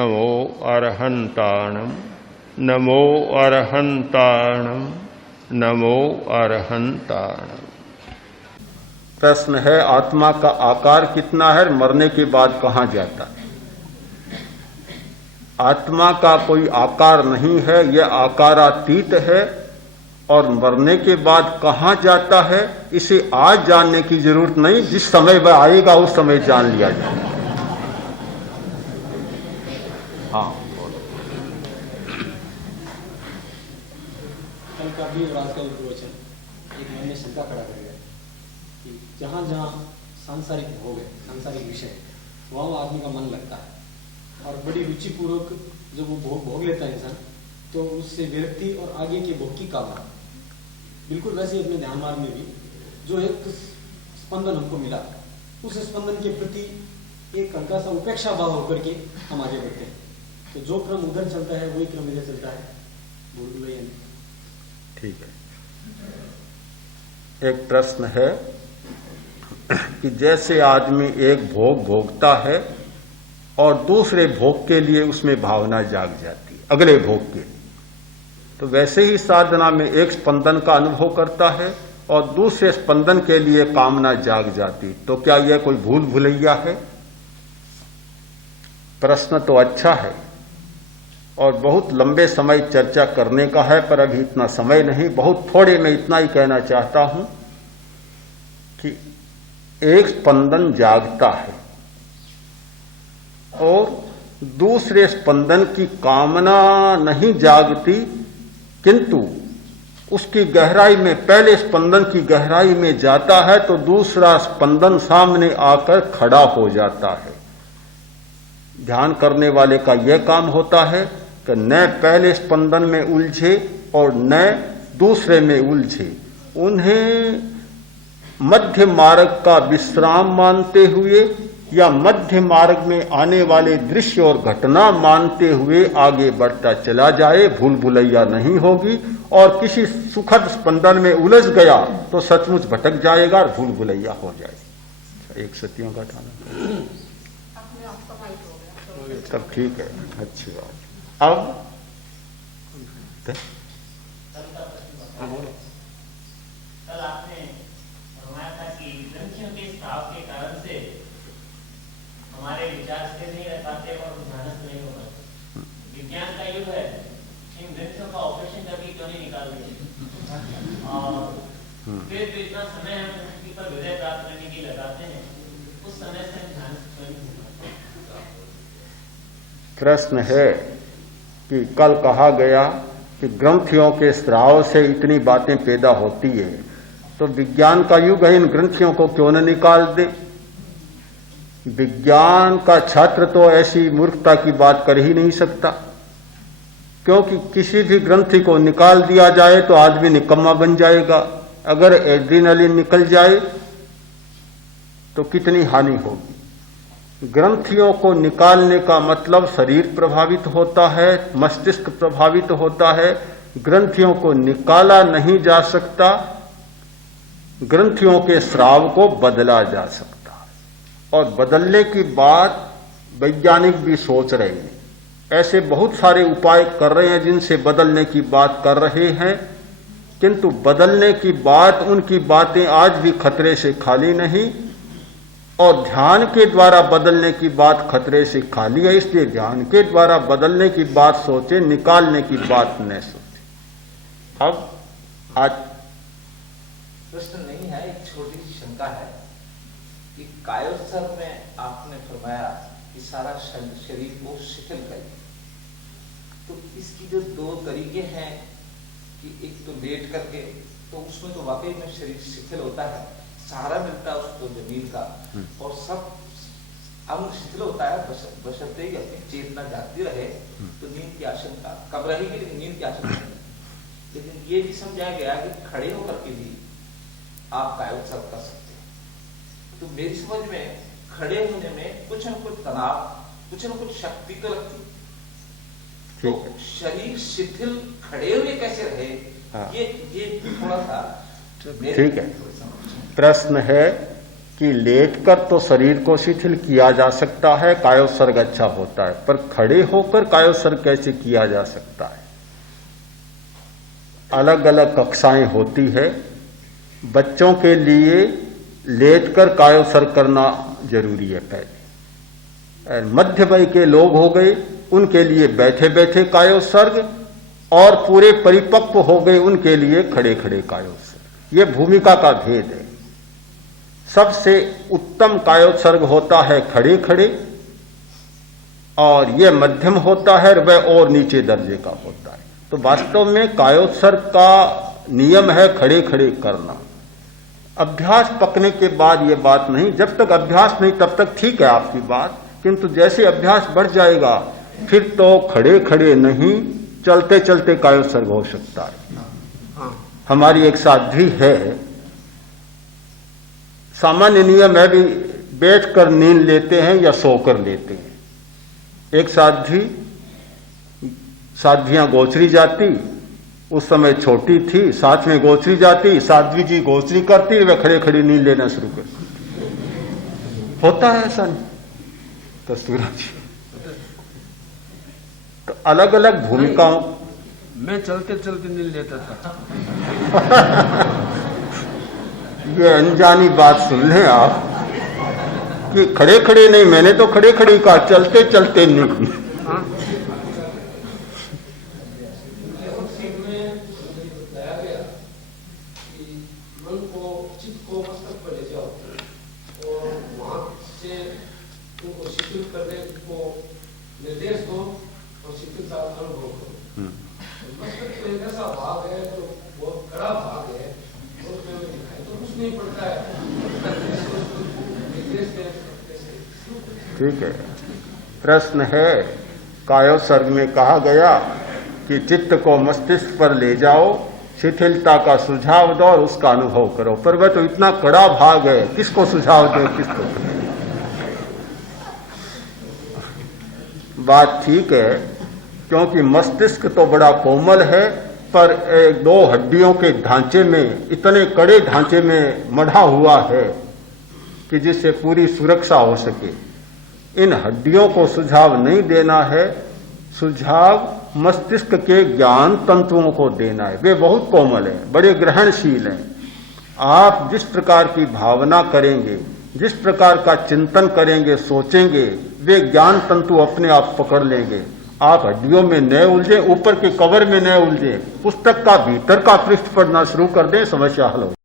नमो अरहंताणम नमो अरहंताणम नमो अरहंताणम। प्रश्न है, आत्मा का आकार कितना है, मरने के बाद कहाँ जाता है? आत्मा का कोई आकार नहीं है, यह आकारातीत है और मरने के बाद कहाँ जाता है इसे आज जानने की जरूरत नहीं, जिस समय वह आएगा उस समय जान लिया जाएगा। हाँ, कल का भी और आज का प्रवचन एक मन में शंका खड़ा करेगा कि जहाँ जहाँ सांसारिक भोग है, सांसारिक विषय, वहाँ आदमी का मन लगता है और बड़ी रुचिपूर्वक जब वो भोग लेता है इंसान, तो उससे विरक्ति और आगे के भोग की कामना। बिल्कुल वैसे ही अपने ध्यान मार्ग में भी जो एक स्पंदन हमको मिला, उस स्पंदन के प्रति एक हल्का सा उपेक्षा भाव होकर के हम आगे बढ़ते हैं। तो जो क्रम उधर चलता है वही क्रम इधर चलता है। बोल रहे हैं। ठीक है। एक प्रश्न है कि जैसे आदमी एक भोग भोगता है और दूसरे भोग के लिए उसमें भावना जाग जाती है, अगले भोग के लिए, तो वैसे ही साधना में एक स्पंदन का अनुभव करता है और दूसरे स्पंदन के लिए कामना जाग जाती, तो क्या यह कोई भूल भुलैया है? प्रश्न तो अच्छा है और बहुत लंबे समय चर्चा करने का है, पर अभी इतना समय नहीं। बहुत थोड़े में इतना ही कहना चाहता हूं कि एक स्पंदन जागता है और दूसरे स्पंदन की कामना नहीं जागती, किंतु उसकी गहराई में, पहले स्पंदन की गहराई में जाता है तो दूसरा स्पंदन सामने आकर खड़ा हो जाता है। ध्यान करने वाले का यह काम होता है कि न पहले स्पंदन में उलझे और न दूसरे में उलझे, उन्हें मध्य मार्ग का विश्राम मानते हुए या मध्य मार्ग में आने वाले दृश्य और घटना मानते हुए आगे बढ़ता चला जाए। भूल भुलैया नहीं होगी और किसी सुखद स्पंदन में उलझ गया तो सचमुच भटक जाएगा और भूल भुलैया हो जाएगा। एक सतियों का ठाना तब ठीक है, अच्छी बात। अब कल आपने फरमाया था कि ग्रंथियों के स्राव के कारण से हमारे विचार स्थिर नहीं रह पाते और ध्यानस्थ नहीं हो पाते। विज्ञान का युग है, इन ग्रंथियों का ऑपरेशन करके क्यों नहीं निकाल देते? और फिर भी इतना समय हम उनके पर विजय प्राप्त करने की लगाते हैं, उस समय से हम ध्यानस्थ क्यों नहीं हो पाते? प्रश्न है कि कल कहा गया कि ग्रंथियों के स्राव से इतनी बातें पैदा होती है, तो विज्ञान का युग है, इन ग्रंथियों को क्यों न निकाल दे? विज्ञान का छात्र तो ऐसी मूर्खता की बात कर ही नहीं सकता, क्योंकि किसी भी ग्रंथि को निकाल दिया जाए तो आदमी निकम्मा बन जाएगा। अगर एड्रीनलिन निकल जाए तो कितनी हानि होगी। ग्रंथियों को निकालने का मतलब शरीर प्रभावित होता है, मस्तिष्क प्रभावित होता है। ग्रंथियों को निकाला नहीं जा सकता, ग्रंथियों के स्राव को बदला जा सकता है और बदलने की बात वैज्ञानिक भी सोच रहे हैं। ऐसे बहुत सारे उपाय कर रहे हैं जिनसे बदलने की बात कर रहे हैं, किंतु बदलने की बात, उनकी बातें आज भी खतरे से खाली नहीं और ध्यान के द्वारा बदलने की बात खतरे से खाली है। इसलिए ध्यान के द्वारा बदलने की बात सोचे, निकालने की बात न सोचे। अब आज प्रश्न नहीं है, एक छोटी सी शंका है कि कायोत्सर्ग में आपने फरमाया कि सारा शरीर को शिथिल करिए, तो इसकी जो दो तरीके हैं कि एक तो लेट करके, तो उसमें तो वाकई में शरीर शिथिल होता है, सहारा मिलता है उसको जमीन का और सब अंग शिथिल होता है, बशर्ते ही अपनी चेतना जागती रहे तो नींद की आशंका कब रहेगी, लेकिन नींद की आशंका नहीं। लेकिन ये भी समझाया गया कि खड़े होकर के भी आप कायोत्सर्ग कर सकते हैं। तो मेरी समझ में खड़े होने में कुछ न कुछ तनाव, कुछ न कुछ शक्ति तो लगती, तो शरीर शिथिल खड़े हुए कैसे रहे? हाँ। ये थोड़ा सा ठीक है। प्रश्न है कि लेटकर तो शरीर को शिथिल किया जा सकता है, कायोत्सर्ग अच्छा होता है, पर खड़े होकर कायोत्सर्ग कैसे किया जा सकता है? अलग अलग कक्षाएं होती है। बच्चों के लिए लेटकर कायोत्सर्ग करना जरूरी है पहले। मध्य वय के लोग हो गए, उनके लिए बैठे बैठे कायोत्सर्ग, और पूरे परिपक्व हो गए उनके लिए खड़े खड़े कायोत्सर्ग। ये भूमिका का भेद है। सबसे उत्तम कायोत्सर्ग होता है खड़े खड़े, और यह मध्यम होता है, वह और नीचे दर्जे का होता है। तो वास्तव में कायोत्सर्ग का नियम है खड़े खड़े करना। अभ्यास पकने के बाद यह बात नहीं, जब तक अभ्यास नहीं तब तक ठीक है आपकी बात, किंतु जैसे अभ्यास बढ़ जाएगा फिर तो खड़े खड़े नहीं, चलते चलते कायोत्सर्ग हो सकता है। हमारी एक साध्वी है, सामान्य नियम है भी बैठकर नींद लेते हैं या सोकर लेते हैं। एक साध्वियां गोचरी जाती, उस समय छोटी थी, साथ में गोचरी जाती, साध्वी जी गोचरी करती, वह खड़े खड़े नींद लेना शुरू करती। होता है ऐसा नहीं कस्तूरा जी? तो अलग अलग भूमिकाओं। मैं चलते चलते नींद लेता था। ये अनजानी बात सुन लें आप कि खड़े खड़े नहीं, मैंने तो खड़े खड़े कहा, चलते चलते नहीं। ठीक है। प्रश्न है, कायोत्सर्ग में कहा गया कि चित्त को मस्तिष्क पर ले जाओ, शिथिलता का सुझाव दो और उसका अनुभव करो, पर वह तो इतना कड़ा भाग है, किसको सुझाव दे, किसको? बात ठीक है, क्योंकि मस्तिष्क तो बड़ा कोमल है, पर एक दो हड्डियों के ढांचे में, इतने कड़े ढांचे में मढ़ा हुआ है कि जिससे पूरी सुरक्षा हो सके। इन हड्डियों को सुझाव नहीं देना है, सुझाव मस्तिष्क के ज्ञान तंतुओं को देना है। वे बहुत कोमल हैं, बड़े ग्रहणशील हैं। आप जिस प्रकार की भावना करेंगे, जिस प्रकार का चिंतन करेंगे, सोचेंगे, वे ज्ञान तंतु अपने आप पकड़ लेंगे। आप हड्डियों में न उलझे, ऊपर के कवर में न उलझे, पुस्तक का भीतर का पृष्ठ पढ़ना शुरू कर दें, समस्या हल हो।